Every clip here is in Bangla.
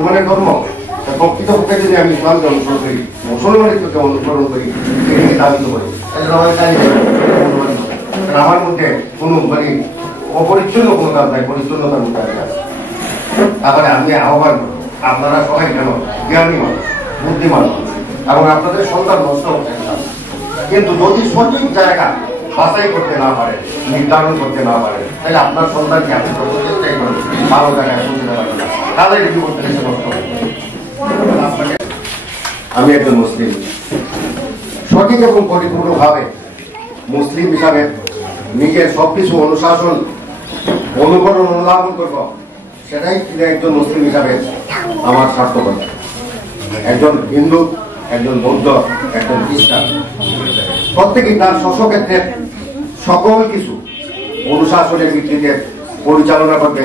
মানে ধর্ম প্রকৃতপক্ষে যদি আমি ইসলামকে অনুসরণ করি, মুসলমানিত্বকে অনুসরণ করি, এটাকে দাবি করি, আমার মধ্যে কোনো মানে অপরিচ্ছন্ন কোনো কাজ নাই, পরিচ্ছন্নতার মধ্যে আছে। তারপরে আমি আহ্বান করবো, আপনারা সবাই কেন জ্ঞানী মানুষ, বুদ্ধিমান মানুষ, এবং আপনাদের সন্তান নষ্ট হচ্ছে, কিন্তু যদি সঠিক জায়গা বাছাই করতে না পারে, নির্ধারণ করতে না পারে, তাহলে আপনার সন্তানকে আপনি প্রচেষ্টাই করেন ভালো জায়গায় পৌঁছতে পারবেন না, তাদের জীবন থেকে সে নষ্ট হবে। আমি একজন মুসলিম, সঠিক এবং পরিপূর্ণভাবে মুসলিম হিসাবে নিজের সবকিছু অনুশাসন অনুকরণ অনুধাবন করব, সেটাই একজন মুসলিম হিসাবে আমার স্বার্থকতা। একজন হিন্দু, একজন বৌদ্ধ, একজন খ্রিস্টান, প্রত্যেকেই তার স্বক্ষেত্রে সকল কিছু অনুশাসনের ভিত্তিতে পরিচালনা করবে,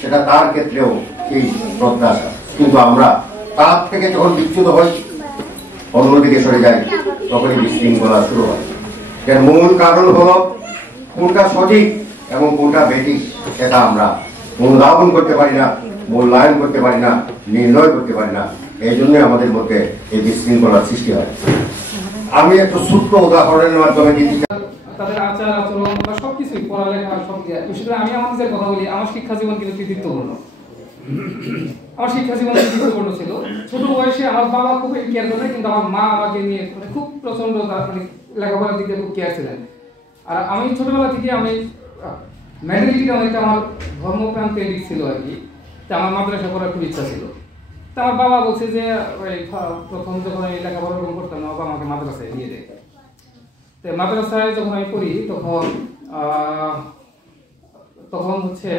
সেটা তার ক্ষেত্রেও এই প্রত্যাশা। কিন্তু আমরা তার থেকে যখন বিচ্যুত হই, অন্যদিকে সরে যাই, তখনই বিশৃঙ্খলা শুরু হয়। এর মূল কারণ হল কোনটা সঠিক এবং কোনটা বেঠিক সেটা আমরা অনুধাবন করতে পারি না, মূল্যায়ন করতে পারি না, নির্ণয় করতে পারি না। এই জন্য আমাদের মধ্যে এই বিশৃঙ্খলার সৃষ্টি হয়। আমি একটু ছোট্ট উদাহরণের মাধ্যমে তাদের আচার আচরণ বা সবকিছুই, পড়ালেখা সব বিষয়ে আমি আমার নিজের কথা বলি। আমার শিক্ষা জীবন কিন্তু কৃতিত্বপূর্ণ। আমার শিক্ষা জীবন কৃতিত্বপূর্ণ ছিল। ছোট বয়সে আমার বাবা খুব কেয়ার করেন, কিন্তু আমার মা আমাকে নিয়ে খুব প্রচন্ড লেখাপড়ার দিকে খুব কেয়ার ছিলেন। আর আমি ছোটবেলা থেকে আমি মেন্টালিটিটা অনেকটা আমার ধর্মপ্রাণ কেন্দ্রিক ছিল আর কি। তা আমার মাদ্রাসা পড়ার খুব ইচ্ছা ছিল। তা আমার বাবা বলছে যে প্রথম যখন আমি লেখাপড়া করতাম না, বাবা আমাকে মাদ্রাসায় দিয়ে দেয়। তো মাদ্রাসায় যখন আমি পড়ি তখন হচ্ছে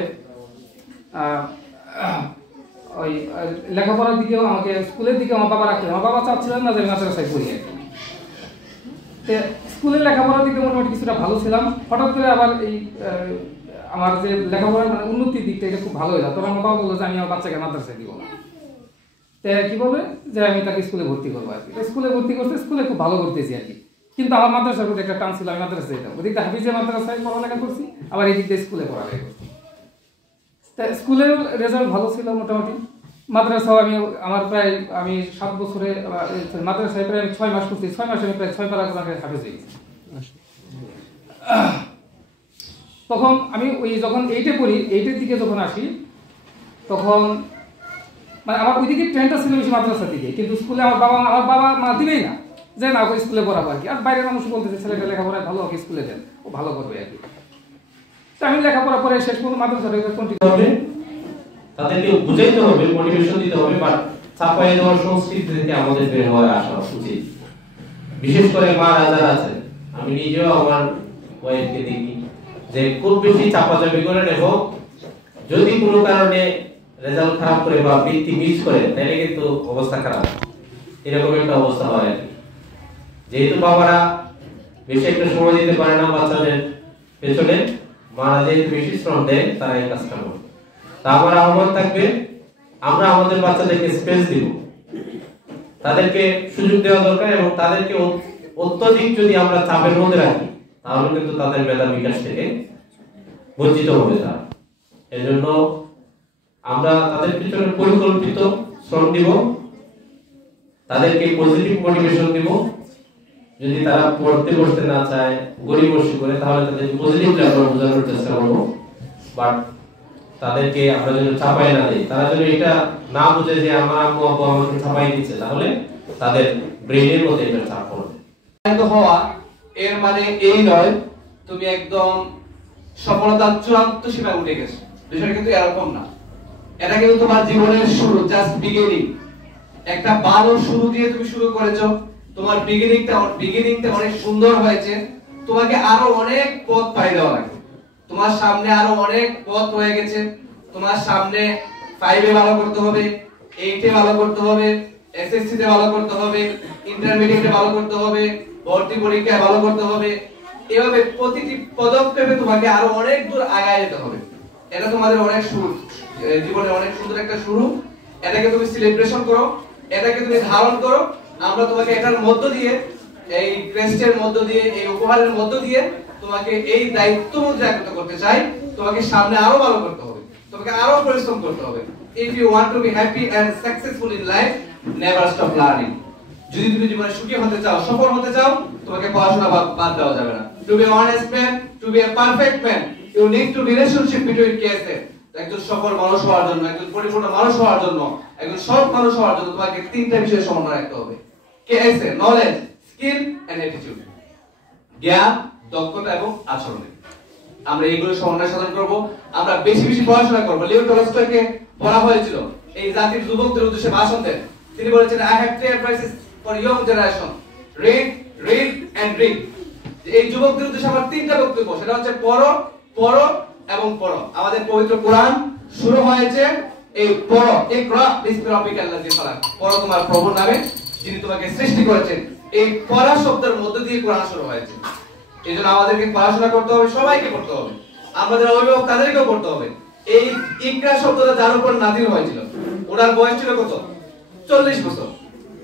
ওই লেখাপড়ার দিকেও আমাকে স্কুলের দিকে আমার বাবা রাখলেন। আমার বাবা চাচ্ছিলেন না যে আমি মাদ্রাসায় পড়ি আর কি। তো স্কুলের লেখাপড়ার দিকে মোটামুটি কিছুটা ভালো ছিলাম। হঠাৎ করে আবার এই আমার যে লেখাপড়ার মানে উন্নতির দিকটা এটা খুব ভালো হয়ে যায়। তখন আমার বাবা বললো যে আমি আমার বাচ্চাকে মাদ্রাসায় দিব না। তো কি বলবে যে আমি তাকে স্কুলে ভর্তি করবো আর কি। স্কুলে ভর্তি করতে স্কুলে খুব ভালো করতেছি আর কি। কিন্তু আমার মাদ্রাসার প্রতি একটা টান ছিল, আমি মাদ্রাসায় যেতাম। ওদিকটা হাফিজে মাদ্রাসায় পড়ালেখা করছি, আবার এই দিক দিয়ে স্কুলে পড়ালেখা করছি। তা স্কুলের রেজাল্ট ভালো ছিল মোটামুটি। মাদ্রাসাও আমার প্রায় 7 বছরে মাদ্রাসায় প্রায় 6 মাস করছি। 6 মাসে আমি প্রায় 6 পারা হাফিজ হয়ে গেছি। তখন আমি যখন এইটে পড়ি, এইটের দিকে যখন আসি, তখন মানে আমার ওইদিকে ট্রেনটা ছিল বেশি মাদ্রাসার দিকে, কিন্তু স্কুলে আমার বাবা মা দিবেই না যে না ওকে স্কুলে পড়াবো আর কি। আর বাইরের মানুষ বলতেছে ছেলেটা লেখাপড়ায় ভালো, ওকে স্কুলে দেন, ও ভালো করবে আর কি। তো আমি লেখাপড়া করে শেষ পর্যন্ত মাদ্রাসাটা কন্টিনিউ হবে, তাদেরকে বুঝাইতে হবে, মোটিভেশন দিতে হবে, বাট চাপাই দেওয়ার সংস্কৃতি থেকে আমাদের বের হয়ে আসা উচিত। বিশেষ করে মা রাজার আছে, আমি নিজেও আমার ওয়াইফকে দেখি যে খুব বেশি চাপাচাপি করে এবং যদি কোনো কারণে রেজাল্ট খারাপ করে বা বৃত্তি মিস করে তাহলে কিন্তু অবস্থা খারাপ, এরকম একটা অবস্থা হয়। যেহেতু বাবারা বেশি একটা সময় দিতে পারে না বাচ্চাদের পেছনে, মারা যেহেতু বেশি শ্রম দেয়, তারা এই কাজটা করে। তা আমার আহ্বান থাকবে, আমরা আমাদের বাচ্চাদেরকে স্পেস দিব, তাদেরকে সুযোগ দেওয়া দরকার, এবং তাদেরকে অত্যধিক যদি আমরা চাপের মধ্যে রাখি তাহলে কিন্তু তাদের মেধা বিকাশ থেকে বঞ্চিত হবে তারা। এজন্য আমরা তাদের পিছনে পরিকল্পিত শ্রম দিব, তাদেরকে পজিটিভ মোটিভেশন দিব। যদি তারা পড়তে বসতে না চায়, গড়িমসি করে, তাহলে তাদেরকে পজিটিভলি আমরা বোঝানোর চেষ্টা করবো। বাট তাদেরকে আমরা যদি চাপাই না দিই, তারা যদি এটা না বুঝে যে আমার আম্মু আব্বু আমাকে চাপাই দিচ্ছে, তাহলে তাদের ব্রেনের মধ্যে এটা চাপ পড়বে। হওয়া এর মানে এই নয় তুমি একদম সফলতার চূড়ান্ত সীমায় উঠে গেছো, বিষয়টা কিন্তু এরকম না। এটা কিন্তু তোমার জীবনের শুরু, জাস্ট বিগিনিং। একটা ভালো শুরু দিয়ে তুমি শুরু করেছো, তোমার বিগিনিংটা অনেক সুন্দর হয়েছে। তোমাকে আরো অনেক পথ পাই দেওয়া লাগে, তোমার সামনে আরো অনেক পথ হয়ে গেছে। তোমার সামনে 5 এ ভালো করতে হবে, 8 এ ভালো করতে হবে, এসএসসি তে ভালো করতে হবে, ইন্টারমিডিয়েটে ভালো করতে হবে, ভর্তি পরীক্ষায় ভালো করতে হবে। এভাবে প্রতিটি পদক্ষেপে তোমাকে আরো অনেক দূর আগায় যেতে হবে। এটা তোমাদের অনেক শুরু, জীবনের অনেক সুন্দর একটা শুরু। এটাকে তুমি সেলিব্রেশন করো, এটাকে তুমি ধারণ করো। আমরা তোমাকে এটার মধ্য দিয়ে, এই ক্রেস্টের মধ্য দিয়ে, এই উপহারের মধ্য দিয়ে তোমাকে এই দায়িত্ববোধ জাগ্রত করতে চাই। তোমাকে সামনে আরো ভালো করতে হবে, তোমাকে আরো পরিশ্রম করতে হবে। if you want to be happy and successful in life, never stop learning. যদি তুমি জীবনে সুখী হতে চাও, সফল হতে চাও, তোমাকে পড়াশোনা বাদ দেওয়া যাবে না। To be honest man, to be a perfect man, you need to relationship between cases. একজন সফল মানুষ হওয়ার জন্য, একজন পরিপূর্ণ মানুষ হওয়ার জন্য, একজন সৎ মানুষ হওয়ার জন্য তোমাকে তিনটা বিষয়ে সমন্বয় রাখতে হবে। KSA, knowledge, skill and attitude. জ্ঞান, দক্ষতা এবং আচরণ। আমরা এইগুলো সমন্বয় সাধন করব। আমরা বেশি বেশি পড়াশোনা করব। লিও টলস্টয়কে বলা হয়েছিল এই জাতির যুবকদের উদ্দেশ্যে ভাষণ দেন। তিনি বলেছেন, I have three advices for young generation. Read, read and read. এই যুবকদের উদ্দেশ্যে আমার তিনটা বক্তব্য, সেটা হচ্ছে পড়ো, পড়ো এবং পড়ো। আমাদের পবিত্র কোরআন শুরু হয়েছে এই পড়ো, ইকরা বিসমি রাব্বিকাল্লাযী খালাক। পড়ো তোমার প্রভুর নামে যিনি তোমাকে সৃষ্টি করেছেন। এই পড়া শব্দের মধ্য দিয়ে কোরআন শুরু হয়েছে। এইজন্য আমাদেরকে পড়াশোনা করতে হবে, সবাইকে পড়তে হবে। আমাদের অভিভাবক তাদেরকেও পড়তে হবে। এই ইকরা শব্দটা যার উপর নাযিল হয়েছিল, ওনার বয়স ছিল কত? 40 বছর।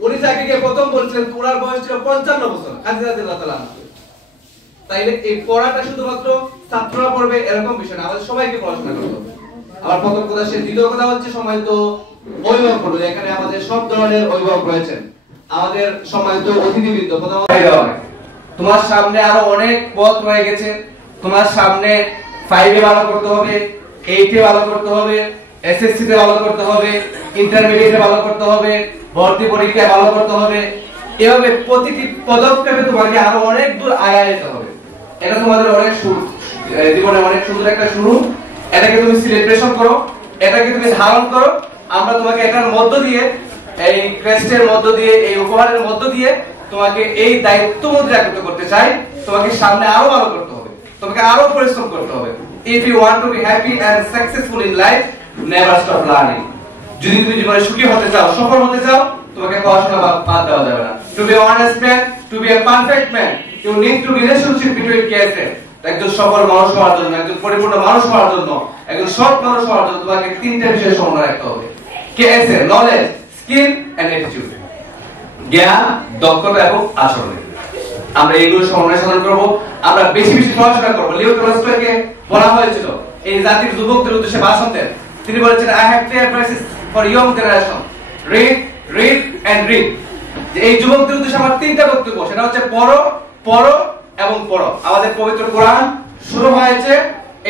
উনি যাকে গিয়ে প্রথম বলছিলেন, ওনার বয়স ছিল 55 বছর। খাদিজা রাদিয়াল্লাহু তাআলা। তাইলে এই পড়াটা শুধুমাত্র ছাত্ররা পড়বে এরকম বিষয় না, আমাদের সবাইকে পড়াশোনা করতে হবে। আবার প্রথম কথা, সে দ্বিতীয় কথা হচ্ছে সম্মানিত অভিভাবক বলবো, এখানে আমাদের সব ধরনের অভিভাবক রয়েছেন। আমাদের সম্মানিত অতিথিবৃন্দ, তোমার সামনে আরো অনেক পথ রয়ে গেছে। তোমার সামনে 5 এ ভালো করতে হবে, 8 এ ভালো করতে হবে, এসএসসি তে ভালো করতে হবে, ইন্টারমিডিয়েটে ভালো করতে হবে, ভর্তি পরীক্ষায় ভালো করতে হবে। এভাবে প্রতিটি পদক্ষেপে তোমাকে আরো অনেক দূর আগায় যেতে হবে। এটা তোমাদের অনেক জীবনে অনেক সুন্দর একটা শুরু। এটাকে তুমি সেলিব্রেশন করো, এটাকে তুমি ধারণ করো। আমরা তোমাকে এটার মধ্য দিয়ে, এই ক্রেস্টের মধ্য দিয়ে, এই উপহারের মধ্য দিয়ে তোমাকে এই দায়িত্ববোধ জাগ্রত করতে চাই। তোমাকে সামনে আরো ভালো করতে হবে, তোমাকে আরো পরিশ্রম করতে হবে। If you want to be happy and successful in life, never stop learning. যদি তুমি জীবনে সুখী হতে চাও, সফল হতে চাও, তোমাকে পড়াশোনা বাদ দেওয়া যাবে না। To be honest man, to be a perfect man, you need to relationship between cases. একজন সফল মানুষ হওয়ার জন্য, একজন পরিপূর্ণ মানুষ হওয়ার জন্য, একজন সৎ মানুষ হওয়ার জন্য তোমাকে তিনটা বিষয়ে সমন্বয় রাখতে হবে। KSA, knowledge, skill and attitude. জ্ঞান, দক্ষতা এবং আচরণ। আমরা এইগুলো সমন্বয় সাধন করব। আমরা বেশি বেশি পড়াশোনা করব। লিও টলস্টয়কে বলা হয়েছিল এই জাতির যুবকদের উদ্দেশ্যে ভাষণ দেন। তিনি বলেছেন, I have three advices for young generation. Read, read and read. এই যুবকদের উদ্দেশ্যে আমার তিনটা বক্তব্য, সেটা হচ্ছে পড়ো, পড়ো এবং পড়ো। আমাদের পবিত্র কোরআন শুরু হয়েছে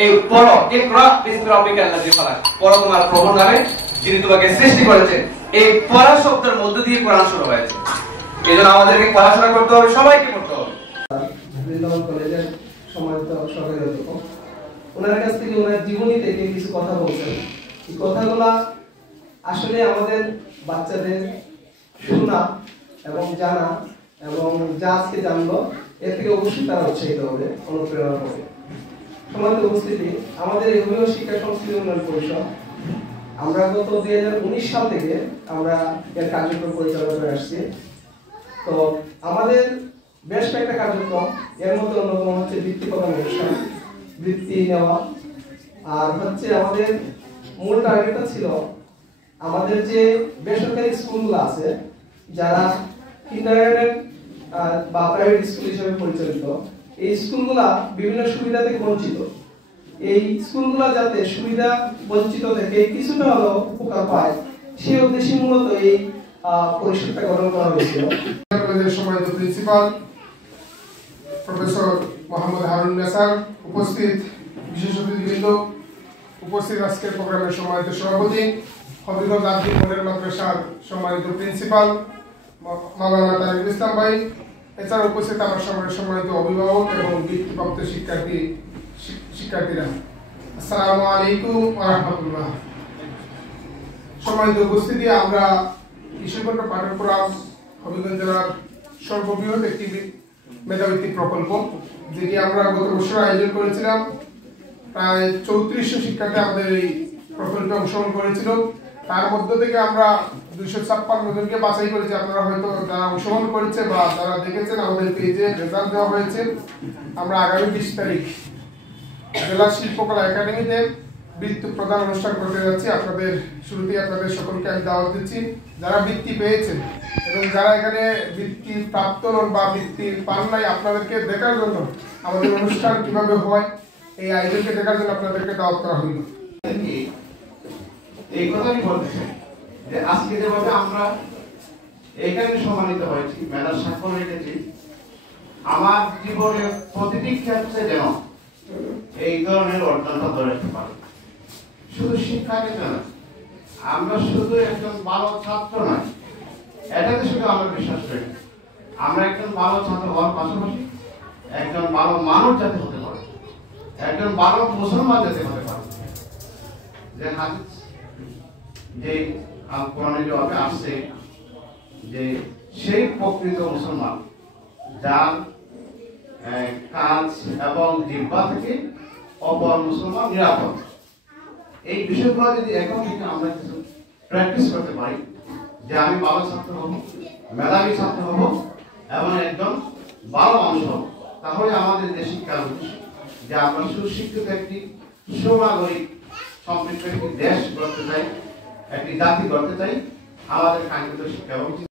এই পড়ো, ইকরা বিসমি রাব্বিকাল্লাযী খালাক। পড়ো তোমার প্রভুর নামে যিনি তোমাকে সৃষ্টি করেছেন। এই পড়া শব্দের মধ্য দিয়ে কোরআন শুরু হয়েছে। এইজন্য আমাদেরকে পড়াশোনা করতে হবে, সবাইকে পড়তে হবে। বৃন্দাবন কলেজের সম্মানিত সহকারী অধ্যাপক, ওনার কাছ থেকে ওনার জীবনী থেকে কিছু কথা বলছেন। এই কথাগুলা আসলে আমাদের বাচ্চাদের শোনা এবং জানা এবং যা আজকে জানলো এর থেকে অবশ্যই তারা উৎসাহিত হবে, অনুপ্রেরণা হবে। সম্মানিত উপস্থিতি, আমাদের এই অভিভাবক শিক্ষা সংস্কৃতি উন্নয়ন পরিষদ, আমরা গত 2019 সাল থেকে আমরা এর কার্যক্রম পরিচালনা করে আসছি। তো আমাদের বেশ কয়েকটা কার্যক্রম, এর মধ্যে অন্যতম হচ্ছে বৃত্তি প্রদান অনুষ্ঠান, বৃত্তি নেওয়া। আর হচ্ছে আমাদের মূল টার্গেটটা ছিল আমাদের যে বেসরকারি স্কুলগুলো আছে, যারা কিন্ডারগার্টেন বা প্রাইভেট স্কুল হিসেবে পরিচালিত, এই স্কুলগুলা বিভিন্ন সুবিধা থেকে বঞ্চিত। এই স্কুলগুলা যাতে সুবিধা বঞ্চিত থেকে কিছুটা হলেও উপকার পায়, সেই উদ্দেশ্যে মূলত এই পরিষদটা গঠন করা হয়েছিল। কলেজের সম্মানিত প্রিন্সিপাল প্রফেসর মোহাম্মদ হারুন নেসার, উপস্থিত বিশেষ অতিথিবৃন্দ, উপস্থিত আজকের প্রোগ্রামের সম্মানিত সভাপতি, হবিগঞ্জ আব্দুল মনির মাদ্রাসার সম্মানিত প্রিন্সিপাল মাওলানা তারিকুল ইসলাম ভাই, এছাড়া উপস্থিত আমার সম্মানিত অভিভাবক এবং বৃত্তিপ্রাপ্ত শিক্ষার্থীরা, আসসালামু আলাইকুম ওয়া রাহমাতুল্লাহ। সম্মানিত উপস্থিতি, আমরা কৃষিখণ্ড পাঠ্যক্রম হবিগঞ্জ জেলার সর্ববৃহৎ একটি মেধাভিত্তিক প্রকল্প, যেটি আমরা গত বছর আয়োজন করেছিলাম। প্রায় 3400 শিক্ষার্থী আমাদের এই প্রকল্পে অংশগ্রহণ করেছিল। তার মধ্য থেকে আমরা 256 জনকে বাছাই করেছি। আপনারা হয়তো যারা অংশগ্রহণ করেছে বা যারা দেখেছেন আমাদের পেজে রেজাল্ট দেওয়া হয়েছে। আমরা আগামী 20 তারিখ জেলা শিল্পকলা একাডেমিতে বৃত্তি প্রদান অনুষ্ঠান করতে যাচ্ছি। আপনাদের শুরুতেই আপনাদের সকলকে আমি দাওয়াত দিচ্ছি, যারা বৃত্তি পেয়েছেন এবং যারা এখানে বৃত্তি প্রাপ্ত নন বা বৃত্তি পান নাই, আপনাদেরকে দেখার জন্য আমাদের অনুষ্ঠান কিভাবে হয় এই আয়োজনকে দেখার জন্য আপনাদেরকে দাওয়াত করা হইল। এই কথাই বলতে চাই যে আজকে যেভাবে আমরা এখানে সম্মানিত হয়েছি, মেধার স্বাক্ষর রেখেছি, আমার জীবনের প্রতিটি ক্ষেত্রে যেন এই ধরনের অর্জনটা ধরে রাখতে পারি। শুধু শিক্ষা ক্ষেত্রে নয়, আমরা শুধু একজন ভালো ছাত্র নয়, এটাতে শুধু আমরা বিশ্বাস করি। আমরা একজন ভালো ছাত্র হওয়ার পাশাপাশি একজন ভালো মানুষ যাতে হতে পারে, একজন ভালো মুসলমান যাতে হতে পারে। যে হাদিস যে কোরআনে জবাবে আসছে যে সেই প্রকৃত মুসলমান যার কাজ এবং জিহ্বা থেকে অপর মুসলমান নিরাপদ। এই বিষয়গুলো যদি এখন থেকে আমরা কিছু প্র্যাকটিস করতে পারি, যে আমি ভালো ছাত্র হব, মেধাবী ছাত্র হব এবং একজন ভালো মানুষ হব, তাহলে আমাদের যে শিক্ষার উদ্দেশ্য যে আমরা সুশিক্ষিত একটি সুনাগরিক সম্পৃক্ত একটি দেশ গড়তে চাই, একটি জাতি গড়তে চাই, আমাদের কাঙ্ক্ষিত শিক্ষা